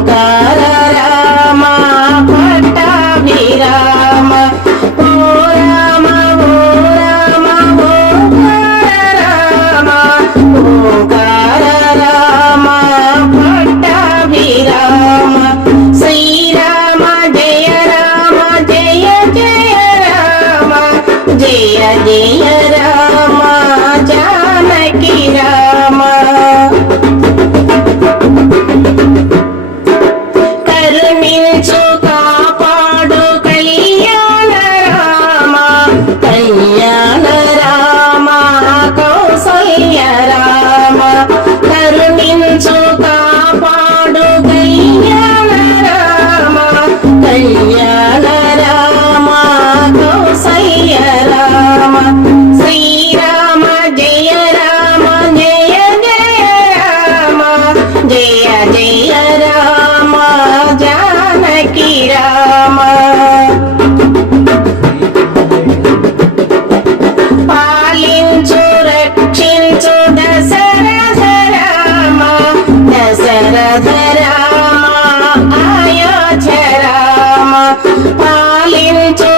ఓంకార రామ పట్టాభిరామ. ఓ రామ ఓ రామ ఓంకార రామ ఓంకార రామ పట్టాభిరామ. శ్రీరామ జయ రామ జయ జయ రామ జయ జయ రామ జానకి రామ జానకి రామ. పాలించు రక్షించు దశరథ రామ. దశరథ రామ అయోధ్య రామ. పాలించు